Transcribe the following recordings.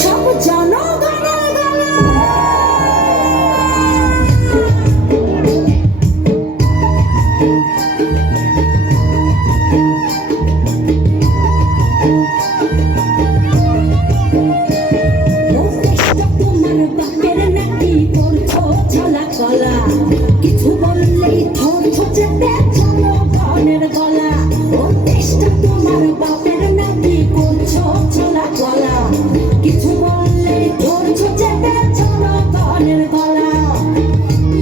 সব জনগণের গলা তোমার বাপের নাকি করছো ছলা কলা কিছু বললেই ধরছো চেপে জনগণের গলা ও দেশটা তোমার বাপের নাকি করছো ছলা কলা কিছু বললেই ধরছো চেপে জনগণের গলা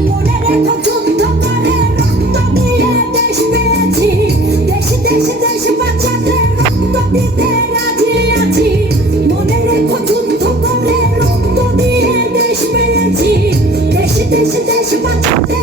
মনে রেখো যুদ্ধ করে রক্ত দিয়ে দেশ পেয়েছি দেশ দেশ দেশ বাঁচাতে রক্ত দিতে রাজি আছি মনে রেখো যুদ্ধ করে রক্ত দিয়ে দেশ পেয়েছি দেশ দেশ দেশ বাঁচাতে